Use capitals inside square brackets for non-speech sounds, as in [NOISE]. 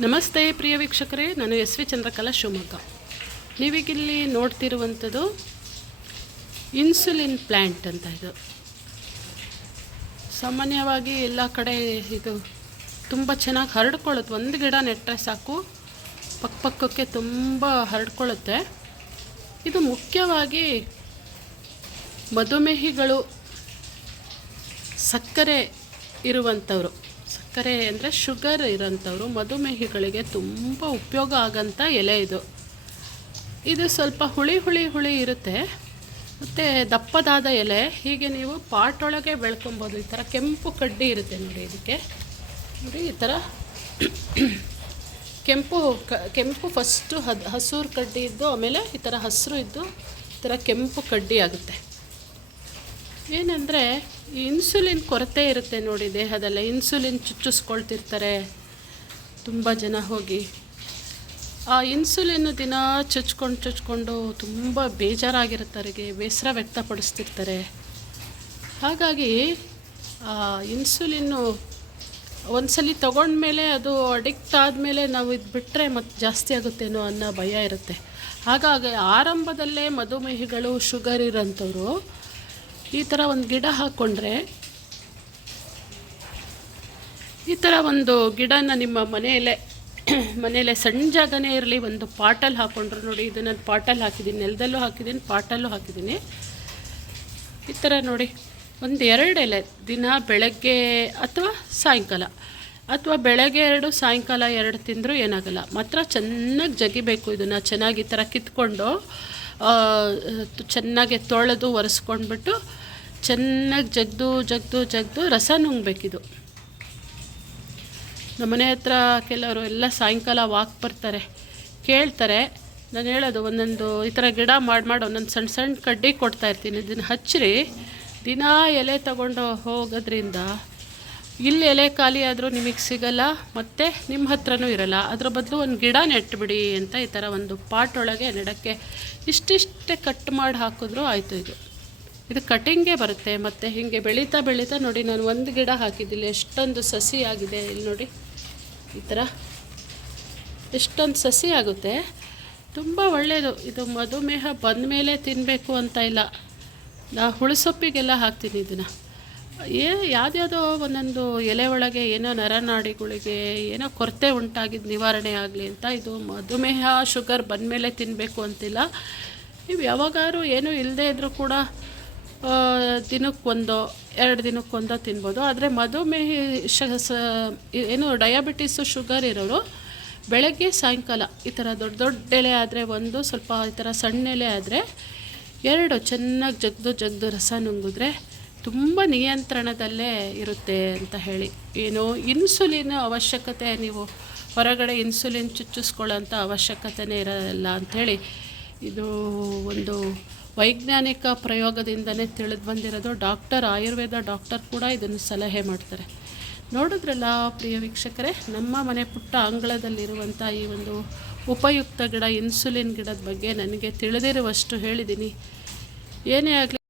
ನಮಸ್ತೆ ಪ್ರಿಯ ವೀಕ್ಷಕರೇ, ನಾನು ಎಸ್ ವಿ ಚಂದ್ರಕಲಾ ಶಿವಮೊಗ್ಗ. ನೀವೀಗಿಲ್ಲಿ ನೋಡ್ತಿರುವಂಥದ್ದು ಇನ್ಸುಲಿನ್ ಪ್ಲ್ಯಾಂಟ್ ಅಂತ ಇದು. ಸಾಮಾನ್ಯವಾಗಿ ಎಲ್ಲ ಕಡೆ ಇದು ತುಂಬ ಚೆನ್ನಾಗಿ ಹರಡ್ಕೊಳ್ಳುತ್ತೆ. ಒಂದು ಗಿಡ ನೆಟ್ಟರೆ ಸಾಕು ಪಕ್ಕ ಪಕ್ಕಕ್ಕೆ ತುಂಬ ಹರಡ್ಕೊಳ್ಳುತ್ತೆ. ಇದು ಮುಖ್ಯವಾಗಿ ಮಧುಮೇಹಿಗಳು ಸಕ್ಕರೆ ಇರುವಂಥವ್ರು. ಸಕ್ಕರೆ ಅಂದರೆ ಶುಗರ್ ಇರೋಂಥವ್ರು ಮಧುಮೇಹಿಗಳಿಗೆ ತುಂಬ ಉಪಯೋಗ ಆಗೋಂಥ ಎಲೆ ಇದು. ಇದು ಸ್ವಲ್ಪ ಹುಳಿ ಹುಳಿ ಹುಳಿ ಇರುತ್ತೆ. ಮತ್ತು ದಪ್ಪದಾದ ಎಲೆ, ಹೀಗೆ ನೀವು ಪಾಟ್ ಒಳಗೆ ಬೆಳ್ಕೊಬೋದು. ಈ ಥರ ಕೆಂಪು ಕಡ್ಡಿ ಇರುತ್ತೆ ನೋಡಿ ಇದಕ್ಕೆ. ನೋಡಿ ಈ ಥರ [COUGHS] ಕೆಂಪು ಕೆಂಪು ಫಸ್ಟು ಹದ್, ಹಸೂರು ಕಡ್ಡಿ ಇದ್ದು, ಆಮೇಲೆ ಈ ಥರ ಹಸಿರು ಇದ್ದು, ಈ ಥರ ಕೆಂಪು ಕಡ್ಡಿ ಆಗುತ್ತೆ. ಏನಂದರೆ ಇನ್ಸುಲಿನ್ ಕೊರತೆ ಇರುತ್ತೆ ನೋಡಿ ದೇಹದಲ್ಲಿ. ಇನ್ಸುಲಿನ್ ಚುಚ್ಚಿಸ್ಕೊಳ್ತಿರ್ತಾರೆ. ತುಂಬ ಜನ ಹೋಗಿ. ಆ ಇನ್ಸುಲಿನ್ ದಿನ ಚುಚ್ಕೊಂಡು ಚುಚ್ಕೊಂಡು ತುಂಬ ಬೇಜಾರಾಗಿರುತ್ತವರಿಗೆ, ಬೇಸರ ವ್ಯಕ್ತಪಡಿಸ್ತಿರ್ತಾರೆ. ಹಾಗಾಗಿ ಆ ಇನ್ಸುಲಿನ್ನು ಒಂದ್ಸಲಿ ತೊಗೊಂಡ್ಮೇಲೆ ಅದು ಅಡಿಕ್ಟ್ ಆದಮೇಲೆ ನಾವು ಇದು ಬಿಟ್ಟರೆ ಮತ್ತೆ ಜಾಸ್ತಿ ಆಗುತ್ತೇನೋ ಅನ್ನೋ ಭಯ ಇರುತ್ತೆ. ಹಾಗಾಗಿ ಆರಂಭದಲ್ಲೇ ಮಧುಮೇಹಿಗಳು, ಶುಗರ್ ಇರೋಂಥವ್ರು ಈ ಥರ ಒಂದು ಗಿಡ ಹಾಕ್ಕೊಂಡ್ರೆ ಈ ಥರ ಒಂದು ಗಿಡನ ನಿಮ್ಮ ಮನೆಯಲ್ಲೇ ಮನೆಯಲ್ಲೇ ಸಣ್ಣ ಜಾಗನೇ ಇರಲಿ, ಒಂದು ಪಾಟಲ್ಲಿ ಹಾಕ್ಕೊಂಡ್ರು ನೋಡಿ, ಇದು ನಾನು ಪಾಟಲ್ಲಿ ಹಾಕಿದ್ದೀನಿ ನೆಲದಲ್ಲೂ ಹಾಕಿದ್ದೀನಿ ಪಾಟಲ್ಲೂ ಹಾಕಿದ್ದೀನಿ ಈ ಥರ ನೋಡಿ, ಒಂದು ಎರಡು ಎಲೆ, ದಿನ, ಬೆಳಗ್ಗೆ ಅಥವಾ ಸಾಯಂಕಾಲ. ಅಥವಾ ಬೆಳಗ್ಗೆ ಎರಡು, ಸಾಯಂಕಾಲ ಎರಡು ತಿಂದರೂ ಏನಾಗಲ್ಲ. ಮಾತ್ರ ಚೆನ್ನಾಗಿ ಜಗಿಬೇಕು ಇದನ್ನು, ಚೆನ್ನಾಗಿ ಈ ಥರ ಕಿತ್ಕೊಂಡು ಚೆನ್ನಾಗೆ ಚೆನ್ನಾಗಿ ತೊಳೆದು ಒರೆಸ್ಕೊಂಡ್ಬಿಟ್ಟು ಚೆನ್ನಾಗಿ ಜಗ್ದು ಜಗ್ದು ಜಗ್ದು ರಸ ನುಂಗ್ಬೇಕಿದು. ನಮ್ಮನೆ ಹತ್ರ ಕೆಲವರು ಎಲ್ಲ ಸಾಯಂಕಾಲ ವಾಕ್ ಬರ್ತಾರೆ. ಕೇಳ್ತಾರೆ, ನಾನು ಹೇಳೋದು ಒಂದೊಂದು ಈ ಥರ ಗಿಡ ಮಾಡಿ ಮಾಡಿ ಒಂದೊಂದು ಸಣ್ಣ ಸಣ್ಣ ಕಡ್ಡಿ ಕೊಡ್ತಾ ಇರ್ತೀನಿ. ಇದನ್ನು ಹಚ್ಚಿರಿ. ದಿನಾ ಎಲೆ ತಗೊಂಡು ಹೋಗೋದ್ರಿಂದ ಇಲ್ಲಿ ಎಲೆ ಖಾಲಿ ಆದರೂ ನಿಮಗೆ ಸಿಗಲ್ಲ, ಮತ್ತು ನಿಮ್ಮ ಹತ್ರನೂ ಇರಲ್ಲ. ಅದ್ರ ಬದಲು ಒಂದು ಗಿಡ ನೆಟ್ಟುಬಿಡಿ ಅಂತ ಈ ಥರ ಒಂದು ಪಾಟ್ ಒಳಗೆ ನೆಡೋಕ್ಕೆ ಇಷ್ಟಿಷ್ಟೇ ಕಟ್ ಮಾಡಿ ಹಾಕಿದ್ರೂ ಆಯಿತು ಇದು. ಇದು ಕಟಿಂಗೇ ಬರುತ್ತೆ, ಮತ್ತು ಹೀಗೆ ಬೆಳೀತಾ ಬೆಳೀತಾ ನೋಡಿ ನಾನು ಒಂದು ಗಿಡ ಹಾಕಿದ್ದಿಲ್ಲ ಎಷ್ಟೊಂದು ಸಸಿ ಆಗಿದೆ ಇಲ್ಲಿ ನೋಡಿ. ಈ ಥರ ಎಷ್ಟೊಂದು ಸಸಿ ಆಗುತ್ತೆ. ತುಂಬ ಒಳ್ಳೆಯದು ಇದು ಮಧುಮೇಹ ಬಂದ ಮೇಲೆ ತಿನ್ನಬೇಕು ಅಂತ ಇಲ್ಲ. ನಾ ಹುಳಸೊಪ್ಪಿಗೆಲ್ಲ ಹಾಕ್ತೀನಿ ಇದನ್ನು. ಏ, ಯಾವುದ್ಯಾವುದೋ ಒಂದೊಂದು ಎಲೆ ಒಳಗೆ ಏನೋ ನರನಾಡಿಗಳಿಗೆ ಏನೋ ಕೊರತೆ ಉಂಟಾಗಿದ್ದು ನಿವಾರಣೆ ಆಗಲಿ ಅಂತ ಇದು ಮಧುಮೇಹ, ಶುಗರ್ ಬಂದಮೇಲೆ ತಿನ್ನಬೇಕು ಅಂತಿಲ್ಲ. ನೀವು ಯಾವಾಗಾದ್ರೂ ಏನೂ ಇಲ್ಲದೇ ಇದ್ದರೂ ಕೂಡ ದಿನಕ್ಕೊಂದೋ, ಎರಡು ದಿನಕ್ಕೊಂದೋ ತಿನ್ಬೋದು. ಆದರೆ ಮಧುಮೇಹ ಶ ಏನು ಡಯಾಬಿಟಿಸು ಶುಗರ್ ಇರೋರು ಬೆಳಗ್ಗೆ, ಸಾಯಂಕಾಲ ಈ ಥರ ದೊಡ್ಡ ದೊಡ್ಡ ಎಲೆ ಆದರೆ ಒಂದು, ಸ್ವಲ್ಪ ಈ ಥರ ಸಣ್ಣ ಎಲೆ ಆದರೆ ಎರಡು ಚೆನ್ನಾಗಿ ಜಗ್ದು ಜಗ್ದು ರಸ ನುಂಗಿದ್ರೆ ತುಂಬ ನಿಯಂತ್ರಣದಲ್ಲೇ ಇರುತ್ತೆ ಅಂತ ಹೇಳಿ. ಏನು ಇನ್ಸುಲಿನ್ ಅವಶ್ಯಕತೆ, ನೀವು ಹೊರಗಡೆ ಇನ್ಸುಲಿನ್ ಚುಚ್ಚಿಸ್ಕೊಳ್ಳೋಂಥ ಅವಶ್ಯಕತೆನೇ ಇರಲ್ಲ ಅಂಥೇಳಿ ಇದು ಒಂದು ವೈಜ್ಞಾನಿಕ ಪ್ರಯೋಗದಿಂದನೇ ತಿಳಿದು ಬಂದಿರೋದು ಡಾಕ್ಟರ್ ಆಯುರ್ವೇದ ಡಾಕ್ಟರ್ ಕೂಡ ಇದನ್ನು ಸಲಹೆ ಮಾಡ್ತಾರೆ. ನೋಡಿದ್ರಲ್ಲ ಪ್ರಿಯ ವೀಕ್ಷಕರೇ, ನಮ್ಮ ಮನೆ ಪುಟ್ಟ ಅಂಗಳದಲ್ಲಿರುವಂಥ ಈ ಒಂದು ಉಪಯುಕ್ತ ಗಿಡ, ಇನ್ಸುಲಿನ್ ಗಿಡದ ಬಗ್ಗೆ ನನಗೆ ತಿಳಿದಿರುವಷ್ಟು ಹೇಳಿದ್ದೀನಿ. ಏನೇ ಆಗಲಿ